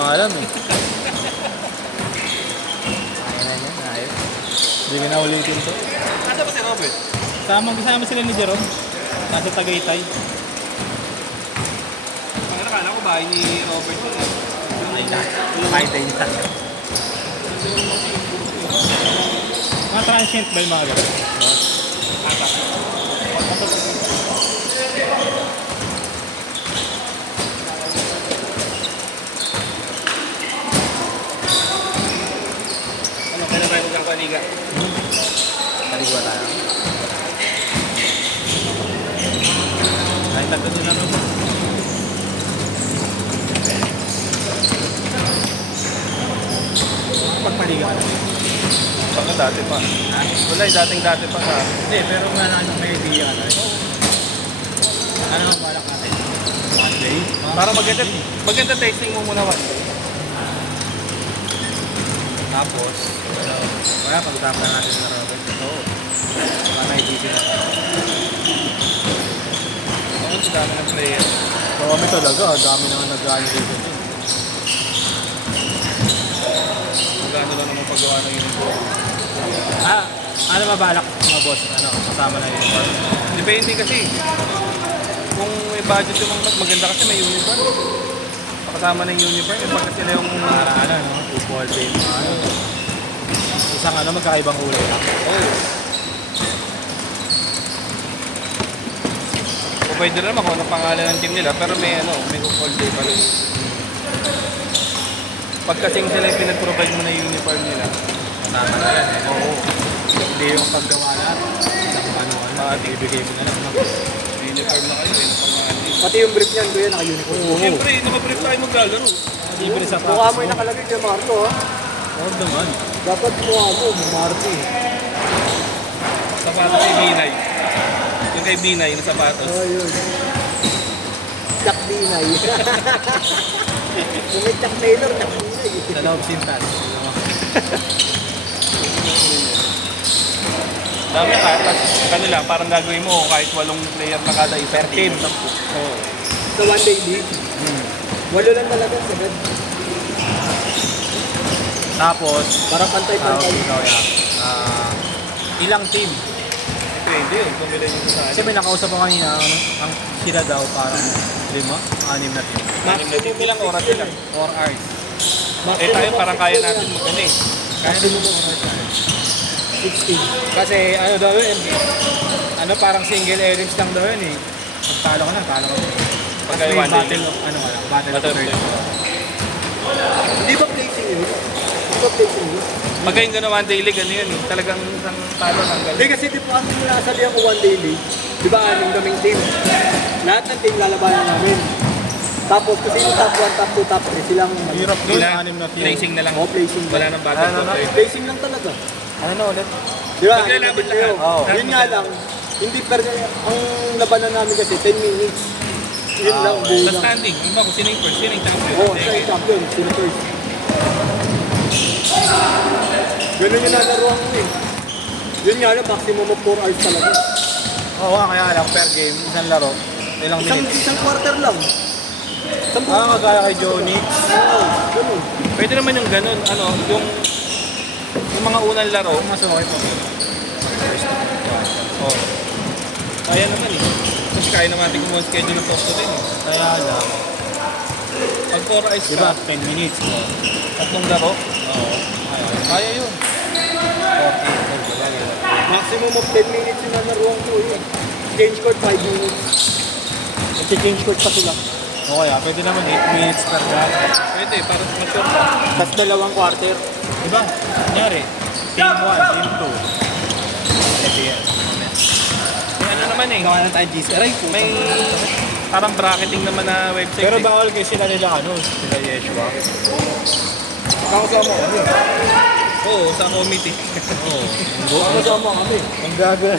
nga alam eh. Ayun na yan, ayos. Hindi ko na ulitin to. Nasa ba si Robert? Kasama sila ni Jerome. Nasa Tagaytay. Ang nakala ko bahay ni Robert yun eh. Ay na. Tagaytay niya. Mga transient bell mga gano'n. Ata. Ano, kailan tayo magkakaliga? Kaligwa tayo. Ay, tagdo doon na doon. Pagpaliga ka na. Baka dati pa. Ha? Wala yung dating-dati pa sa akin. Hindi, pero may idea ka na. Ano ang balak natin? One day? Para maganda tasting mo muna one. Tapos, kaya pag-usapan natin na Robert. Oo. Baka naisisip na. Oo, ang dami ng player. So kami talaga, dami naman nag-ano dito. Magano lang naman paggawa ng uniform. Ano ba balak mga boss? Ano, kasama na yun? Depende kasi. Kung may budget yung mas maganda kasi may uniform. Pakasama na yung uniform. Eh, pagka sila yung... Ano, no? Football team. Ano? Isang ano, magkakaibang kulay lang. Oh. O pwede rin naman kung anong pangalan ng team nila, pero may ano, may football day pa rin. Pag kasing sila yung pinag-provide mo na yung uniform nila. Kasama na yan eh. Oo. Hindi yung paggawa lahat. Isang panuan. Ibigay mo na lang. No? May uniform na kayo, uniform na kayo. Pati yung brief niyan, kuya, naka-uniform. Siyempre, nakabrief tayo maglalaro. Libre sa Mukha practice mo yung nakalagay kay Marco, ha? Oo naman. Dapat mukha mo, Marco. Sapatos kay Binay. Yung kay Binay na sapatos. Oh, yun. Chuck Binay. Kung may Chuck Taylor, Chuck Binay. Sa loob sintas. Dami ka, tapos kanila parang gagawin mo kahit 8 player na kada isang team. Oo. Sa one day league, 8 lang talaga, 7. Tapos, Para pantay-pantay. ilang team? Pwede yun, pumili nyo sa Kasi may nakausap ko kanina, ang sila daw parang 5, 6 na team. Maximum ilang oras sila? 4 hours. Eh tayo parang kaya natin mag-ano eh. Kaya din mo 4 hours na. 16. Kasi ano daw yun, ano parang single innings lang daw yun eh. Pagtalo ka na, talo ka na. Pagka Tapos may one day battle of, ano ka lang, battle of Battle of third. Hindi ba placing yun? Hindi ba placing yun? Pagka yung ganawan daily, gano'n yun eh. Talagang isang talo ng Hindi gano'n. kasi di po kami nasabihan ko one day league. Di ba, 6 kaming team. Lahat ng team lalabanan namin. Tapos kasi yung top 1, top 2, top 3 silang Hirap doon, Sila, 6 na team. placing na lang. Oh, placing. Wala nang battle Ano, of ano? third. Placing lang talaga. Ano na ulit? Di ba? Maglalaban Ano kayo? lahat. Oo. Yun nga lang, hindi per ang labanan namin kasi 10 minutes. Yun lang, okay. buo Sa lang. standing, yung ba kung sino yung first, sino yung champion? Oo, siya yung champion, sino first. Ganun yung nalaruan ko eh. Yun nga lang, maximum of 4 hours talaga. Oo, kaya lang per game, isang laro, ilang minutes. Isang quarter lang. Isang Kagaya kay Johnny. Oo, ganun. Pwede naman yung gano'n, ano, yung mga unang laro. Ang mas okay po. Oh. Kaya naman eh. Kasi kaya naman natin kung schedule ng posto din eh. Kaya lang, Pag 4 hours diba, ka, 10 minutes. Oh. tatlong laro, Oo. kaya yun. 40. Maximum of 10 minutes yung nalaruan ko eh. Change court 5 minutes. Change court pa sila. Okay, pwede naman 8 minutes per game. Pwede, para mag-short ka. Tapos dalawang quarter. Diba? Kunyari, team 1, team 2. Sige. May ano naman eh. Gawa na tayo GC. Aray, May parang bracketing naman na website Pero eh. bawal kayo sila ano, sila Yeshua. kakasama kami. Oo, sa committee. Oo. Kakasama kami. Ang gaga.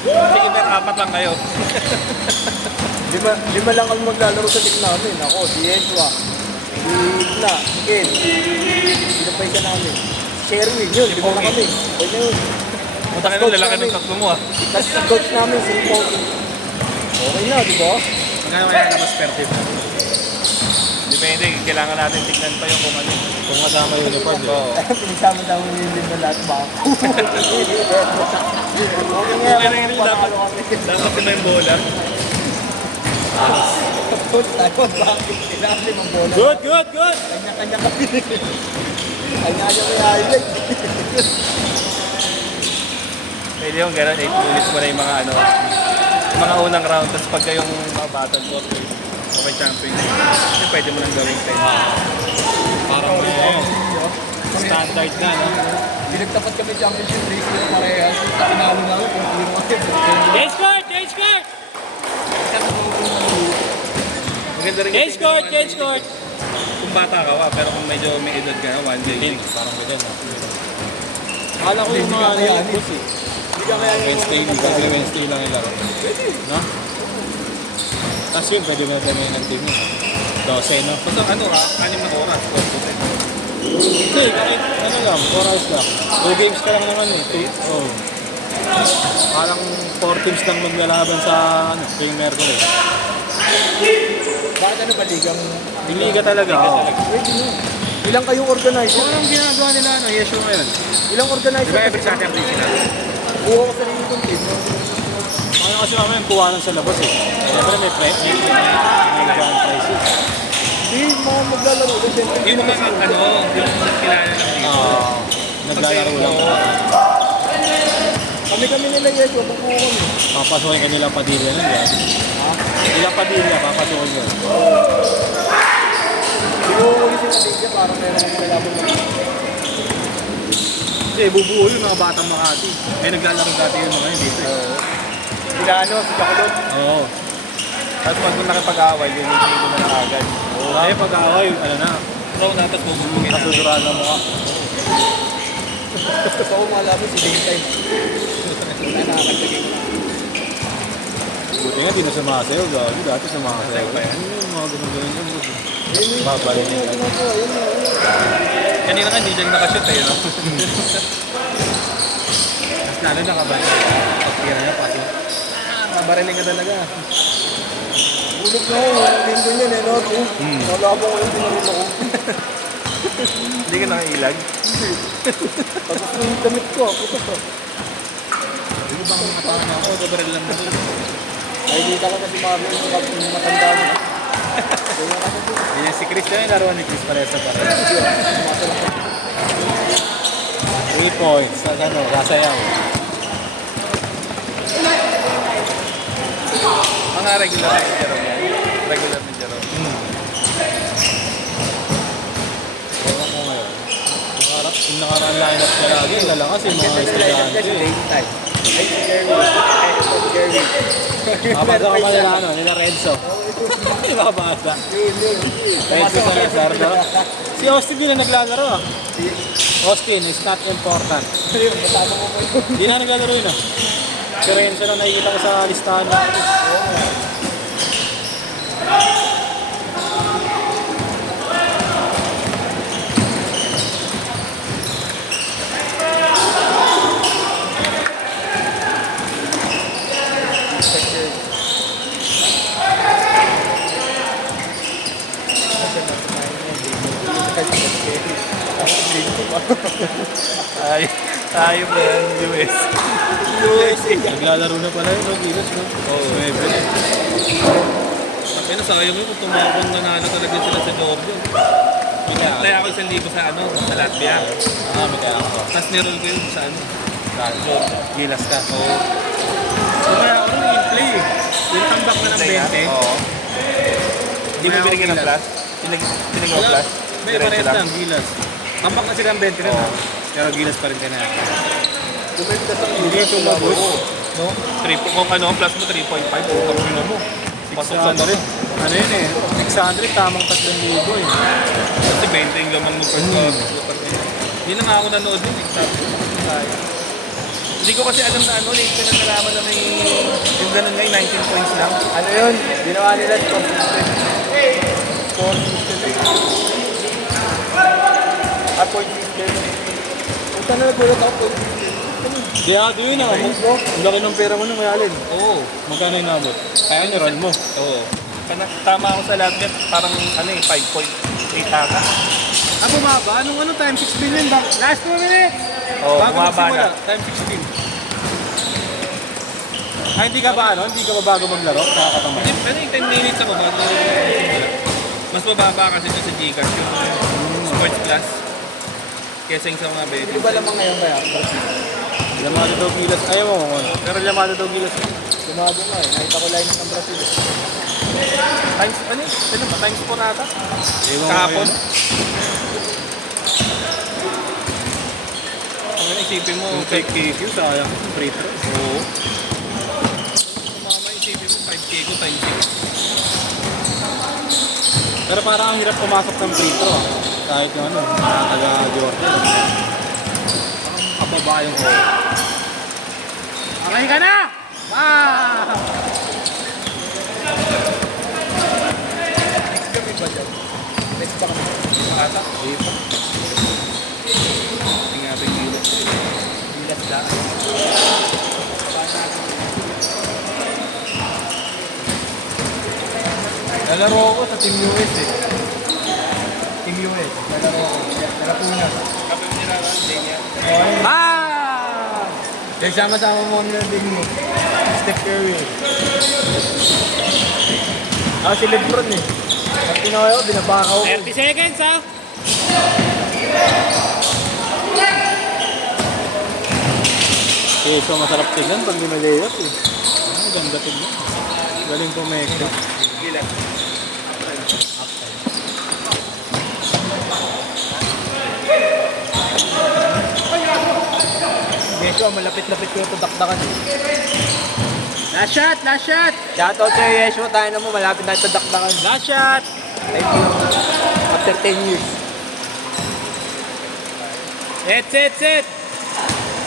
Sige, pero 4 lang kayo. Lima lang kami maglalaro sa team namin. Ako, si Yeshua, si Igna, si Ken. Sino pa isa namin? Sherwin, yun. Si Lima na Pogi. kami. Pwede yun. Punta kayo ng lalaki ng tatlo mo ah. Tapos si coach namin, si Pogi. Okay na, di ba? Magkano kaya labas per team? Depende, kailangan natin tignan pa yung kung ano. Kung kasama uniform, di ba? Oo. Pinagsama-sama mo yung na lahat ba? Okay nga. Okay na yun, dapat sila yung bola. Tapos tayo, bakit kailangan limang bola? Good, good, good! Kanya-kanya kami. Kanya-kanya may highlight. Pwede yung gano'n, 8 minutes mo na yung mga ano, yung mga unang round, tapos pagka yung mga battle for okay champion, kasi pwede mo nang gawin 10. Parang standard na, no? Pinagtapat kami championship race nila parehas. Pinalo namin kung hindi mo kasi. Change court! Change court! Maganda rin Change court! Change court! kung bata ka pa, pero kung medyo may edad ka na, one day. Parang ganyan, no? Akala ko yung mga Hindi ka ano, boss, eh. Hindi ka kaya Wednesday, every Wednesday lang yung laro. Pwede. No? Tapos yun, pwede na tayo ng team yun. 12, no? Basta ano ka, 6 na oras, 12. Hindi, kahit ano lang, 4 hours lang. 2 games ka lang naman eh. Oh. Parang 4 teams lang maglalaban sa ano, tuwing Mercury. Bakit ano ba ligang? Yung liga talaga, oo. Pwede mo. Ilang kayong organizer? Kung anong ginagawa nila, ano, Yeshu ngayon? Ilang organizer? Di ba every Saturday sila? Buo ko sa rin kong team. Ano kasi naman yung kuwanan sa labas eh. Siyempre may grand prize eh. Hindi, mga maglalaro doon. Siyempre, Yung mga ano, yung kilala lang dito. Naglalaro lang. kami nila yes, wag ko kami. Papasukin ka nilang Padilla nun, yan. Nilang Padilla, papasukin yun. Sinuhuli sila Liga, parang meron akong malabong na. Kasi bubuo yung mga batang Makati. May naglalaro dati yung mga yun dito eh. Sila ano, si Chacolot. Oo. Tapos pag nakipag-away, yun yung tingin mo na agad. Eh, pag-away, ano na, So, dapat bubulungin na. nasusuran na mukha. Gusto ko malaman si Daytime. Wala nakakantagay na. Buti nga, di na sumasayaw. Gagi, dati sumasayaw. Pa yan. Ano yung mga ganun-ganun yun? Babalik Ayun nila. na po, ayun na. Kanina nga, hindi dyan nakashoot eh, no? Mas lalo nakabalik. Pagkira niya, pasok. Kabariling ka talaga. Ulit na ako, linggo niyan eh, no? Wala po ko yung pinarilo ko. Hindi ka nakailag. Tapos yung damit ko, puto ko. Hindi ko bang mga tao na ako, kabaril lang na doon. Nakikita ko na si Marlon yung matanda mo. Kaya kasi po. Yan si Chris, yan yung laro ni Chris Palesa pa rin. 3 points. Sa ano, sasayaw. Mga regular ni Jerome yan. Regular ni Jerome. Ewan ko ngayon. Yung nakaraan lineup niya lagi, lalakas yung mga estudyante. Si Daytime. Ay, si Jerry. Ay, ito si Jerry. Mabasa ka nila, ano, nila Renzo. Mabasa. Renzo Salazar, no? Si Austin din na naglalaro, ah. Austin is not important. Kasama ko mo yun. Hindi na naglalaro yun, ah. Si Renzo na nakikita ko sa listahan na. Tayo ba yan, US? Naglalaro na pala yun, no? Gilas, no? Oo. Kaya na sayang yun kung tumakon nanalo talaga sila sa Georgia. Kaya ako 1,000 sa ano, sa Latvia. May kaya ako. Tapos niroll ko yun sa ano, Gilas ka. Oo. Kumaya ako nung in-play eh. Yung comeback na ng 20. Oo. Hindi mo binigyan ng plus? Binigyan mo plus? May parehas lang, Gilas. Comeback na sila ng 20 rin. Pero Gilas pa rin ka na. Kumenta sa Hindi ka tumabos. No? Kung ano, plus mo 3.5, utang mo mo. Pasok sa 600. Ano yun eh? 600, tamang 3,000 eh. Kasi 20 yung gaman mo first half. Hindi na nga ako nanood yun. Hindi ko kasi alam na ano, late ko na nalaman na may yung ganun ngayon, 19 points lang. Ano yun? Ginawa nila score system. Score system. Point system. Kung saan na nagulat ako point system? Kaya ito yun ah. Ang laki ng pera mo nung mayalin. Oo. Magkano yung nabot? Kaya niroll mo. Oo. Tama ako sa lahat net, parang ano eh, 5.8 ata. Bumaba? Anong time 16 yun? Last 2 minutes! Oo, Bago bumaba magsimula, na. time 16. Hindi ka ba Hindi ka ba bago maglaro? Nakakatamad. Ano yung 10 minutes ako bago magsimula. Mas mababa kasi ito sa Gcash yung sports class. Kesa yung sa mga Hindi betting. ba lamang ngayon kaya? Llamado daw gilas. Ayaw mo mo. Pero llamado daw gilas. Sumabo nga eh. Nakita ko line ng Brazil. Times, ano yun? Ano ba? Times 4 nata? Ewan ko Kahapon. ngayon. Ano isipin mo? Yung fake KQ, sayang. Free throw. Oo. Mama isipin mo, 5K ko times 6. Pero parang ang hirap pumasok ng free throw. Kahit yung taga-Jordan. Kapaba yung ko. Okay ka na! Wow! Next kami ba dyan? Next pa kami. Makata? Hindi pa. Ingatan yung gilid. Bilas lang. Nalaro ako sa Team US eh. Team US. Nalaro ako. Nalapunas. Kapag yung nilala, Dania. Kaya sama-sama mo nila din mo. Steph Curry. Si Lebron eh. Pag tinawa ko, binabakaw ko. 30 seconds ha! So masarap tignan pag nilalayot eh. Ganda tignan. Galing pumekta. Gila. Yeshua, malapit-lapit ko yung tudakdakan eh. Last shot! Last shot! Shoutout sa'yo Yeshua, tayo na mo, malapit na yung tudakdakan. Last shot! Thank you. After 10 years. Set!